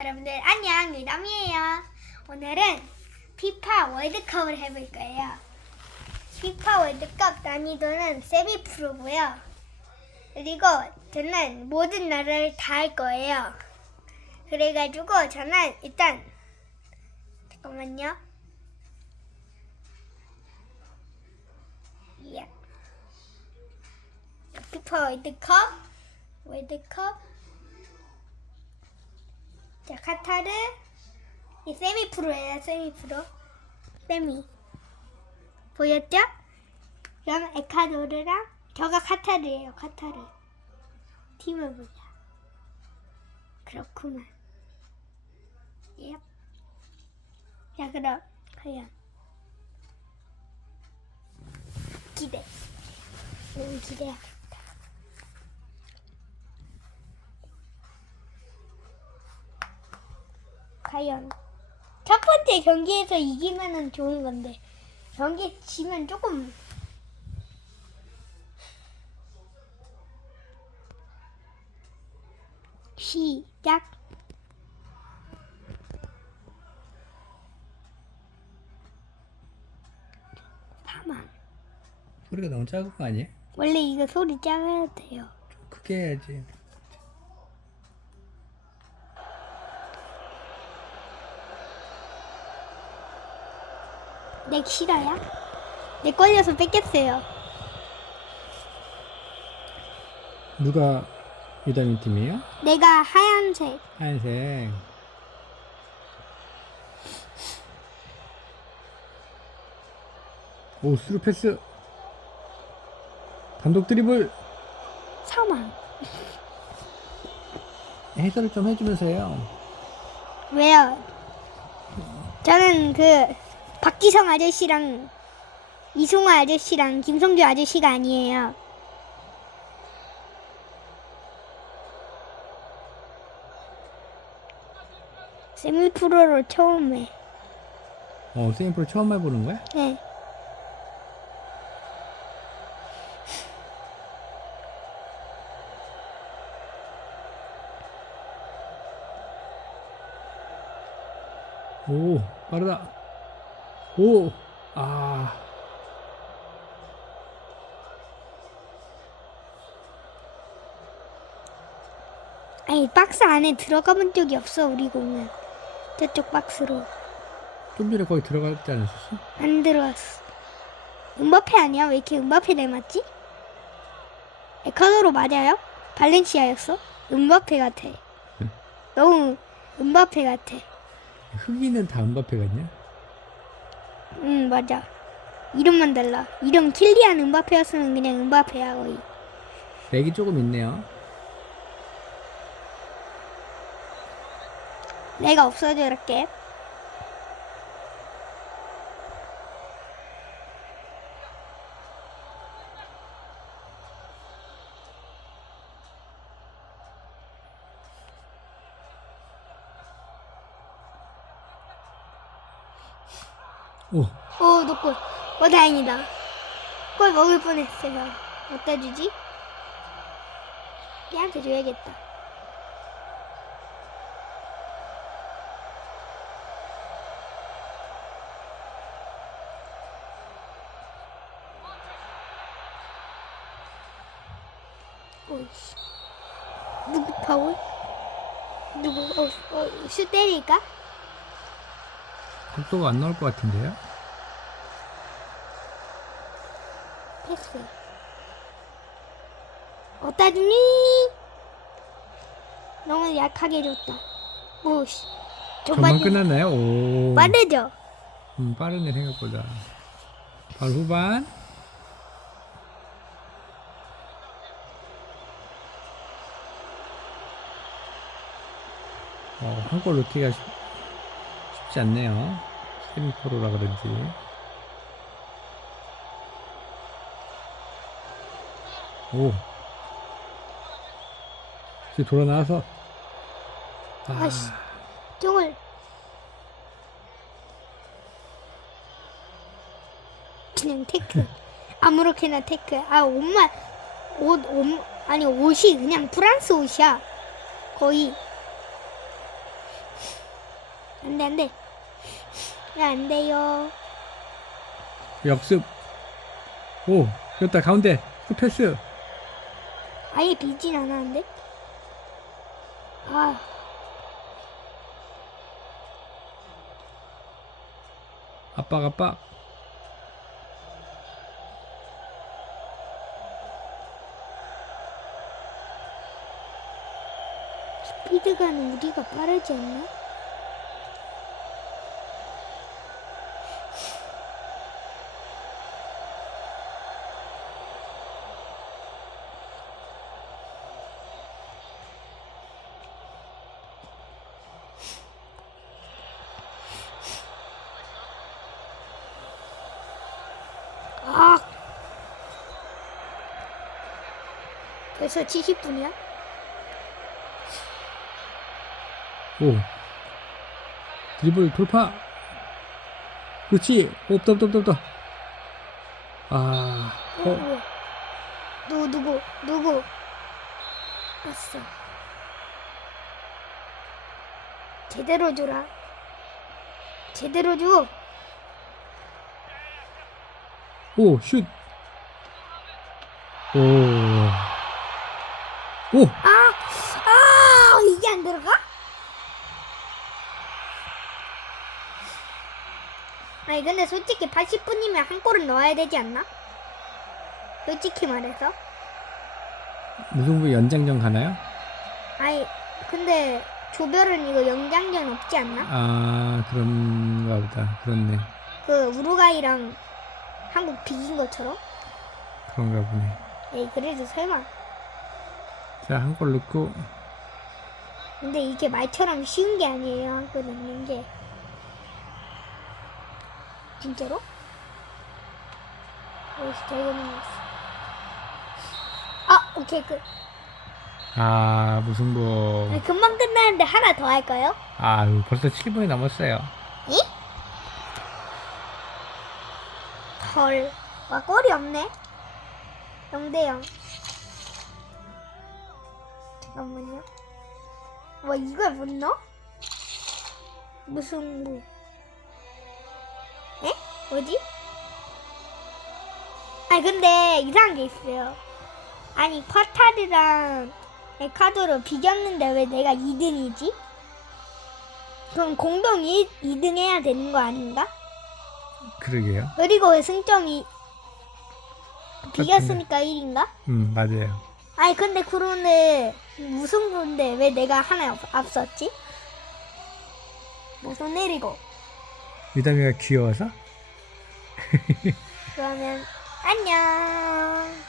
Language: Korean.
여러분들 안녕 유담이에요. 오늘은 피파 월드컵을 해볼 거예요. 피파 월드컵 난이도는 세미 프로고요. 그리고 저는 모든 나라를 다 할 거예요. 그래가지고 저는 일단 잠깐만요. 예. 피파 월드컵 월드컵 자, 카타르. 이 세미 프로예요, 세미 프로. 세미. 보였죠? 그럼 에콰도르랑 저가 카타르예요, 카타르. 팀을 보자. 그렇구만. 예. 자, 그럼 과연 기대. 음, 기대하겠 과연. 첫 번째 경기에서 이기면은 좋은 건데 경기 지면 조금. 시작. 사망 소리가 너무 작은 거 아니에요? 원래 이거 소리 작아야 돼요. 좀 크게 해야지. 내 싫어요? 내 걸려서 뺏겼어요 누가 유다민 팀이에요? 내가 하얀색 하얀색. 오, 스루 패스. 단독 드리블. 사망 해설을 좀 해주면서 해요. 왜요? 저는 그 박지성 아저씨랑 이승우 아저씨랑 김성주 아저씨가 아니에요. 세미 프로로 처음 해. 어, 세임프로 처음 해보는 거야? 네. 오, 빠르다. 오, 아. 아니 박스 안에 들어가 본 적이 없어 우리 공은. 저쪽 박스로 좀 전에 거기 들어갔지 않았었어? 안 들어왔어. 음바페 아니야? 왜 이렇게 음바페 닮았지? 에콰도르 맞아요? 발렌시아였어? 음바페 같아. 응. 너무 음바페 같아. 흑인은 다 은바페 같냐? 응 맞아. 이름만 달라. 이름 킬리안 음바페였으면 그냥 음바페야 거의. 렉이 조금 있네요. 내가 없어져 이렇게. 오, 오, 너 골. 어, 다행이다. 골 먹을 뻔했어요. 어디다 주지? 얘한테 줘야겠다. 오이씨. 누구 파울? 누구, 어, 어, 슛 때릴까? 속도가 안 나올 것 같은데요? 패스. 어디다 주니? 너무 약하게 줬다. 오씨. 금방 끝났나요? 오, 빠르죠? 음, 빠르네 생각보다. 바로 후반. 어, 한골 넣기가 쉽, 쉽지 않네요. 세미포로라 그런지. 오. 이제 돌아 나와서. 아, 아씨. 종을. 그냥 테크. 아무렇게나 테크. 아, 옷만, 옷, 옷, 아니, 옷이 그냥 프랑스 옷이야. 거의. 안돼 안돼 야 안 돼요 역습. 오, 됐다 가운데. 그 패스. 아예 비진 않았는데 아 압박 압박. 스피드가는 우리가 빠르지 않나? 아! 벌써 70분이야? 오. 드리블 돌파. 그렇지. 없다 없다 없다 없다. 아. 어? 누구 누구 누구? 왔어. 제대로 줘라. 제대로 줘. 오, 슛. 오. 오. 아, 아 이게 안 들어가? 아니 근데 솔직히 80분이면 한 골은 넣어야 되지 않나? 솔직히 말해서. 무승부 연장전 가나요? 아니 근데 조별은 이거 연장전 없지 않나? 아, 그런가 보다. 그렇네. 그 우루과이랑 한국 비긴 것처럼? 그런가 보네. 에이 그래도 설마. 자, 한 골 넣고. 근데 이게 말처럼 쉬운 게 아니에요. 한글 읽는 게. 진짜로? 여기서 잘 넘어갔어. 아, 오케이, 끝. 아, 무승부. 아니, 금방 끝나는데 하나 더 할까요? 아유, 벌써 7분이 넘었어요. 이? 헐. 와, 꼴이 없네. 0대0. 잠깐만요. 와, 이걸 못 넣어? 무슨, 뭐. 에? 뭐지? 아니, 근데 이상한 게 있어요. 아니, 파타르랑 에카도를 비겼는데 왜 내가 2등이지? 그럼 공동 1, 2등 해야 되는 거 아닌가? 그러게요. 그리고 왜 승점이 비겼으니까 1인가? 음, 맞아요. 아니 근데 무슨 건데 왜 내가 하나 앞- 앞섰지? 무슨 일이고 유담이가 귀여워서? 그러면 안녕